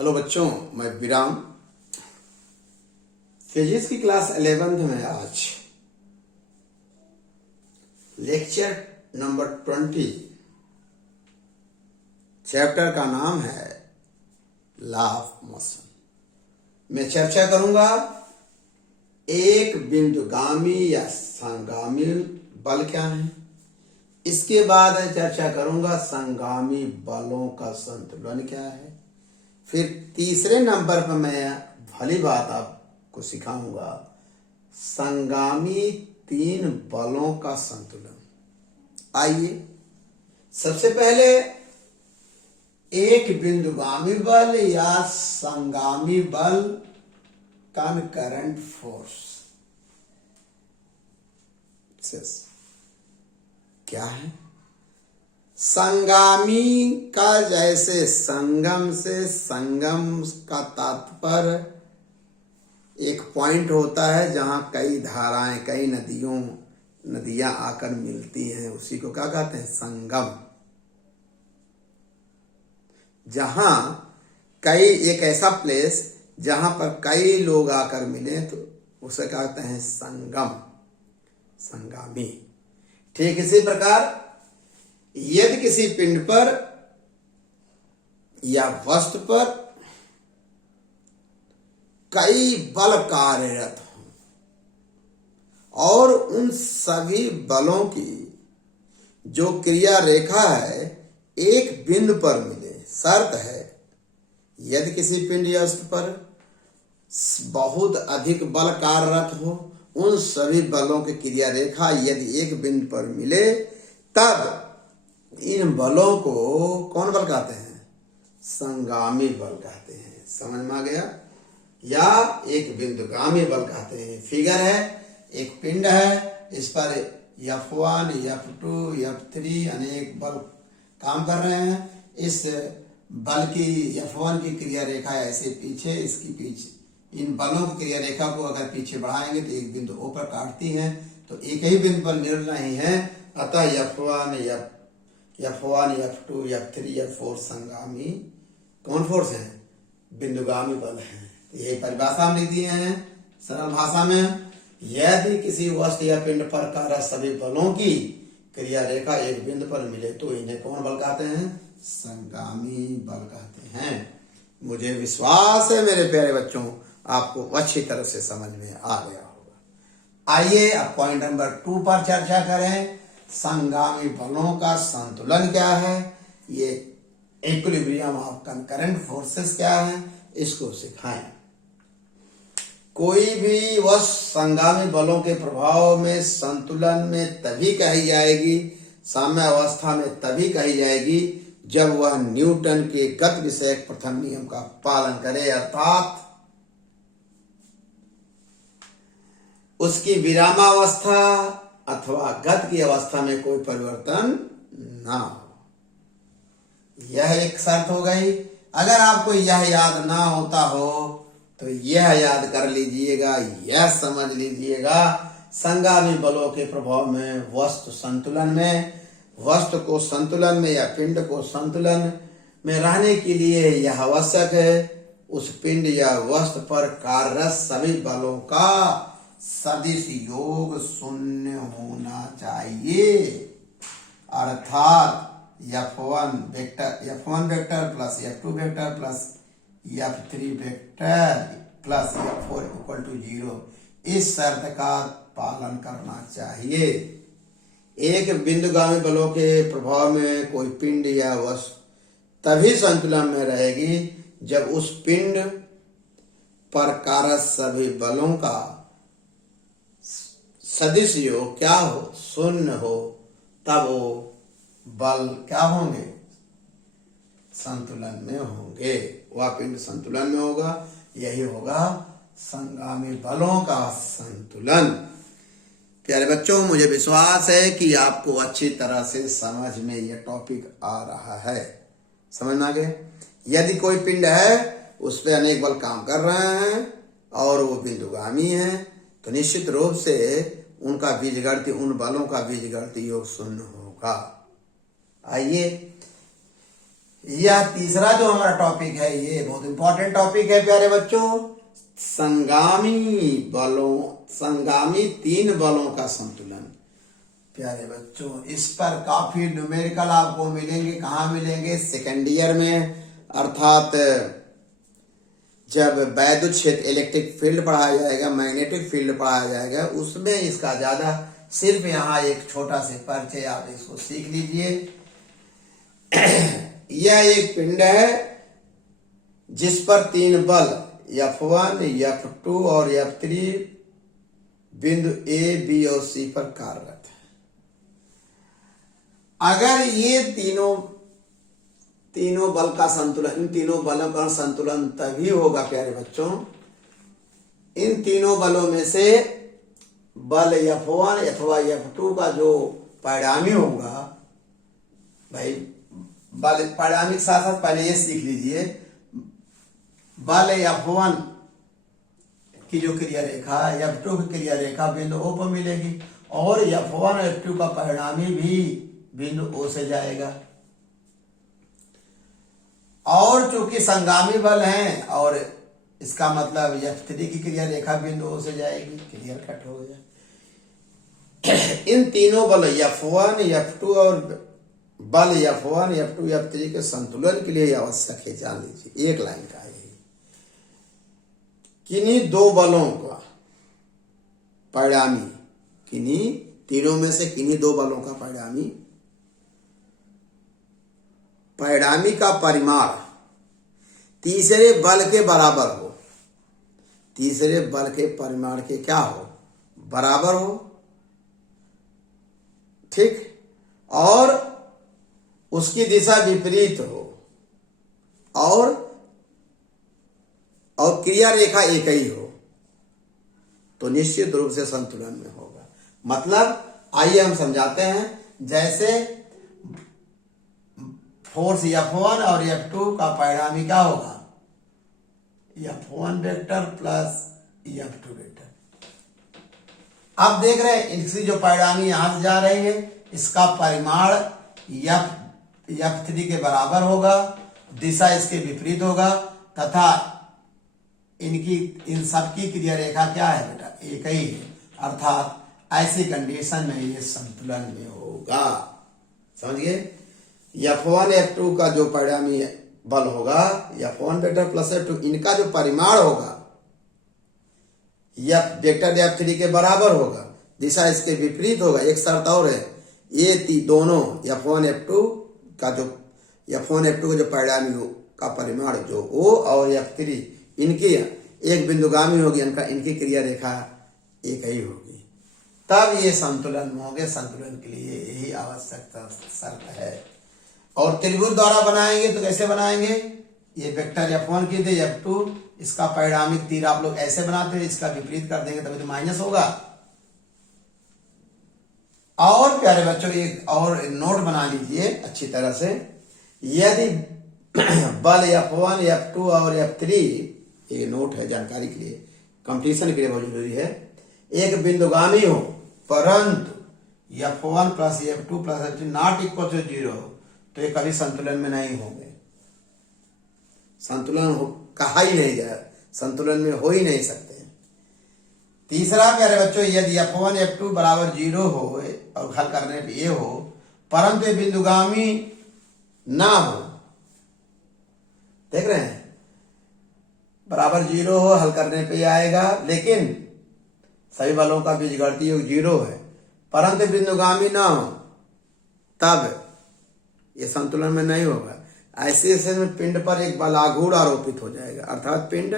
Hello बच्चों, मैं विराम। फिजिक्स की क्लास 11th में आज लेक्चर नंबर 20 चैप्टर का नाम है लॉ ऑफ मोशन। मैं चर्चा करूंगा एक बिंदुगामी या संगामी बल क्या है। इसके बाद चर्चा करूंगा संगामी बलों का संतुलन क्या है। फिर तीसरे नंबर पर मैं भली बात आपको सिखाऊंगा संगामी तीन बलों का संतुलन। आइए, सबसे पहले एक बिंदुगामी बल या संगामी बल कनकरेंट फोर्स क्या है। संगामी का जैसे संगम से, संगम का तात्पर्य एक पॉइंट होता है जहां कई धाराएं, कई नदियां आकर मिलती हैं, उसी को क्या कहते हैं, संगम। जहां कई, एक ऐसा प्लेस जहां पर कई लोग आकर मिले तो उसे कहते हैं संगम, संगामी। ठीक इसी प्रकार यदि किसी पिंड पर या वस्तु पर कई बल कार्यरत हो और उन सभी बलों की जो क्रिया रेखा है एक बिंदु पर मिले, शर्त है यदि किसी पिंड या वस्तु पर बहुत अधिक बल कार्यरत हो, उन सभी बलों की क्रिया रेखा यदि एक बिंदु पर मिले, तब इन बलों को कौन बल कहते हैं, संगामी बल कहते हैं। समझ में आ गया। या एक बिंदुगामी बल कहते हैं। फिगर है, एक पिंड है, इस पर F1, F2, F3 अनेक बल काम कर रहे हैं। इस बल की F1 की क्रिया रेखा ऐसे पीछे, इसकी पीछे, इन बलों की क्रिया रेखा को अगर पीछे बढ़ाएंगे तो एक बिंदु O पर काटती है, तो एक ही बिंदु पर निर्भर नहीं है। अतः F1, F2, F3, F4 संगामी कौन फोर्स है, बिंदुगामी बल है। यही परिभाषा हम लिख दिए हैं सरल भाषा में। यदि किसी वस्तु या पिंड पर कार्यरत सभी बलों की क्रिया रेखा एक बिंदु पर मिले तो इन्हें कौन बल कहते हैं, संगामी बल कहते हैं। मुझे विश्वास है मेरे प्यारे बच्चों, आपको अच्छी तरह से समझ में आ गया होगा। आइए अब पॉइंट नंबर 2 पर चर्चा करें। संगामी बलों का संतुलन क्या है, ये इक्विलिब्रियम ऑफ कंकरेंट फोर्सेस क्या है, इसको सिखाएं। कोई भी वस्तु संगामी बलों के प्रभाव में संतुलन में तभी कही जाएगी, साम्य अवस्था में तभी कही जाएगी जब वह न्यूटन के गति विषयक प्रथम नियम का पालन करे, अर्थात उसकी विरामावस्था अथवा गति की अवस्था में कोई परिवर्तन ना हो। यह एक शर्त हो गई। अगर आपको यह याद ना होता हो तो यह याद कर लीजिएगा, यह समझ लीजिएगा, संगामी बलों के प्रभाव में वस्तु संतुलन में, वस्तु को संतुलन में या पिंड को संतुलन में रहने के लिए यह आवश्यक है उस पिंड या वस्तु पर कार्यरत सभी बलों का सदिश योग शून्य होना चाहिए। अर्थात F1 vector plus F2 vector plus F3 vector plus F4 equal to 0, इस शर्त का पालन करना चाहिए। एक बिंदुगामी बलों के प्रभाव में कोई पिंड या वस्तु तभी संतुलन में रहेगी जब उस पिंड पर कार्यरत सभी बलों का सदिश योग क्या हो, शून्य हो, तब वो बल क्या होंगे, संतुलन में होंगे। वह पिंड संतुलन में होगा, यही होगा संगामी बलों का संतुलन। प्यारे बच्चों, मुझे विश्वास है कि आपको अच्छी तरह से समझ में यह टॉपिक आ रहा है। समझ में आ गए। यदि कोई पिंड है उस पर अनेक बल काम कर रहे हैं और वो बिंदुगामी है, तो निश्चित रूप से उनका बीजगणितीय, उन बलों का बीजगणितीय योग शून्य होगा। आइए यह तीसरा जो हमारा टॉपिक है, ये बहुत इंपॉर्टेंट टॉपिक है प्यारे बच्चों, संगामी तीन बलों का संतुलन। प्यारे बच्चों, इस पर काफी न्यूमेरिकल आपको मिलेंगे। कहाँ मिलेंगे? सेकेंड ईयर में, अर्थात जब वैद्युत क्षेत्र इलेक्ट्रिक फील्ड पढ़ाया जाएगा, मैग्नेटिक फील्ड पढ़ाया जाएगा, उसमें इसका ज्यादा, सिर्फ यहाँ एक छोटा से परिचय आप इसको सीख लीजिए। यह एक पिंड है जिस पर तीन बल F1, F2 और F3 बिंदु A, B और C पर कार्यरत है। अगर ये तीनों बल का संतुलन, इन तीनों बलों का संतुलन तभी होगा प्यारे बच्चों, इन तीनों बलों में से बल F1 अथवा F2 का जो परिणामी होगा, भाई बल परिणामी के साथ साथ पहले ये सीख लीजिए, बल F1 की जो क्रिया रेखा, F2 की क्रिया रेखा बिंदु O पर मिलेगी, और F1 और F2 का परिणामी भी बिंदु O से जाएगा। और चूंकि संगामी बल हैं, और इसका मतलब F3 की क्रिया रेखा बिंदु O से जाएगी। क्लियर कट हो गया। इन तीनों बल F1, F2 और बल F1, F2, F3 के संतुलन के लिए आवश्यक है, जान लीजिए, एक लाइन का है। किन्हीं दो बलों का परिणामी, किन्हीं तीनों में से किन्हीं दो बलों का परिणामी का परिमाण तीसरे बल के बराबर हो, तीसरे बल के परिमाण के क्या हो? बराबर हो। ठीक, और उसकी दिशा विपरीत हो, और क्रिया रेखा एक ही हो, तो निश्चित रूप से संतुलन में होगा। मतलब आइए हम समझाते हैं। जैसे फोर्स F1 और F2 का परिणामी क्या होगा? F1 vector plus F2 vector. अब देख रहे हैं, इसकी जो परिणामी यहां से जा रही है, इसका परिमाण F3 के बराबर होगा, दिशा इसके विपरीत होगा, तथा इन सबकी क्रिया रेखा क्या है बेटा? एक ही है। अर्थात ऐसी कंडीशन में ये संतुलन में होगा। समझिए, F1 F2 का जो परिणामी बल होगा, F1 वेक्टर प्लस F2, इनका जो परिमाण होगा F वेक्टर F3 के बराबर होगा, दिशा इसके विपरीत होगा। एक शर्त और है, ये दोनों F1 F2 का जो परिणामी का परिमाण जो O और F3, इनकी एक बिंदुगामी होगी, इनकी क्रिया रेखा एक ही होगी, तब ये संतुलन में होंगे। संतुलन के लिए यही आवश्यकता शर्त है। और त्रिभुज द्वारा बनाएंगे तो कैसे बनाएंगे? ये वेक्टर F1 की थे, F2, इसका परिणामिक तीर आप लोग ऐसे बनाते हैं, इसका विपरीत कर देंगे तभी तो माइनस होगा। और प्यारे बच्चों, एक और नोट बना लीजिए अच्छी तरह से। यदि बल F1, F2 और F3, ये नोट है जानकारी के लिए, कंपटीशन के लिए बहुत जरूरी है, एक बिंदुगामी हो, परंतु F1 plus F2 plus F3 not equal to 0 हो, तो ये कभी संतुलन में नहीं होंगे। संतुलन कहा ही नहीं जाए, संतुलन में हो ही नहीं सकते। तीसरा प्यारे बच्चों, यदि F1 F2 बराबर 0 हो और हल करने पे ये हो, परंतु ये बिंदुगामी ना हो, देख रहे हैं, बराबर 0 हो, हल करने पे आएगा, लेकिन सभी बलों का बीजगणितीय योग 0 है, परंतु बिंदुगामी ना हो, तब ये संतुलन में नहीं होगा। ऐसे स्थिति में पिंड पर एक बलाघूर्ण आरोपित हो जाएगा, अर्थात पिंड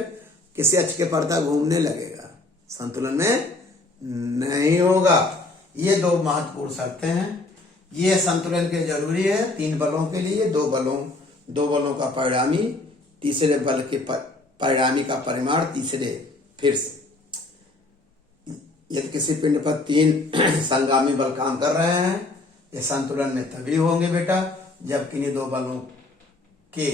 किसी अक्ष के परता घूमने लगेगा, संतुलन में नहीं होगा। ये दो महत्वपूर्ण शर्तें हैं, ये संतुलन के जरूरी है। तीन बलों के लिए दो बलों का परिणामी, तीसरे बल के परिणामी का परिमाण, तीसरे फिर से यदि किसी पिंड पर तीन संगामी बल काम कर रहे हैं, ये संतुलन में तभी होंगे बेटा जब किन्हीं दो बलों के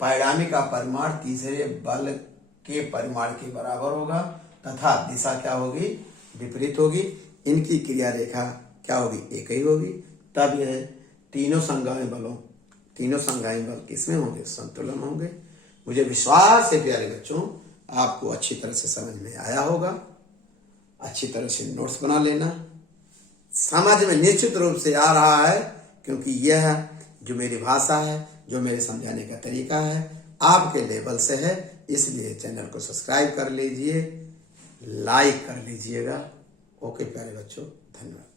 परिणामी का परिमाण तीसरे बल के परिमाण के बराबर होगा, तथा दिशा क्या होगी? विपरीत होगी। इनकी क्रिया रेखा क्या होगी? एक ही होगी। तब यह तीनों संगामी बलों, तीनों संघाई बल किसमें होंगे? संतुलन होंगे। मुझे विश्वास है प्यारे बच्चों, आपको अच्छी तरह से समझ में आया होगा। अच्छी तरह से नोट्स बना लेना। समझ में निश्चित रूप से आ रहा है, क्योंकि यह जो मेरी भाषा है, जो मेरे समझाने का तरीका है, आपके लेवल से है। इसलिए चैनल को सब्सक्राइब कर लीजिए, लाइक कर लीजिएगा। ओके प्यारे बच्चों, धन्यवाद।